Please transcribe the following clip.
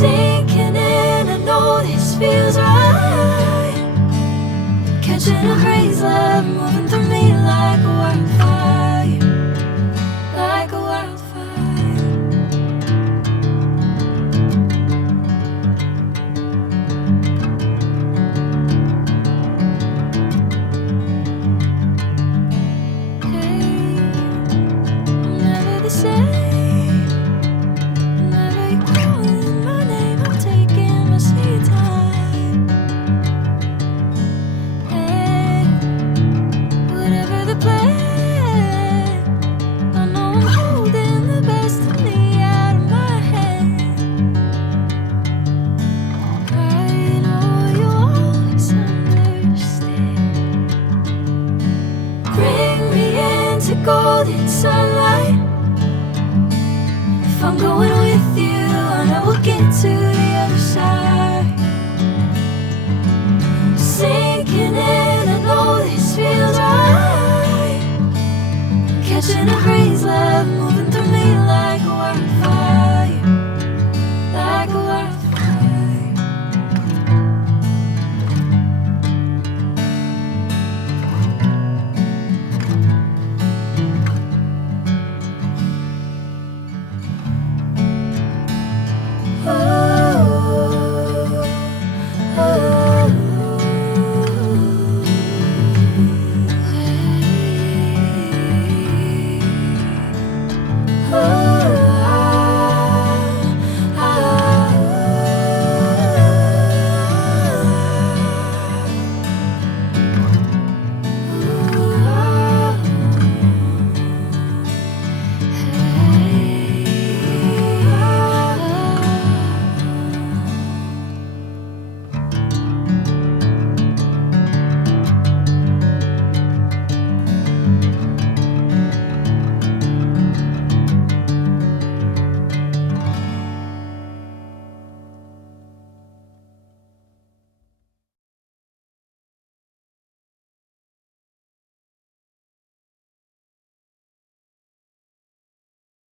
Sinking in, I know this feels right. Catching a breeze, love moving through me like a wildfire, like a wildfire. Hey, I'm never the same. Golden sunlight. If I'm going with you, I know we'll get to the other side. Sinking in, I know this feels right.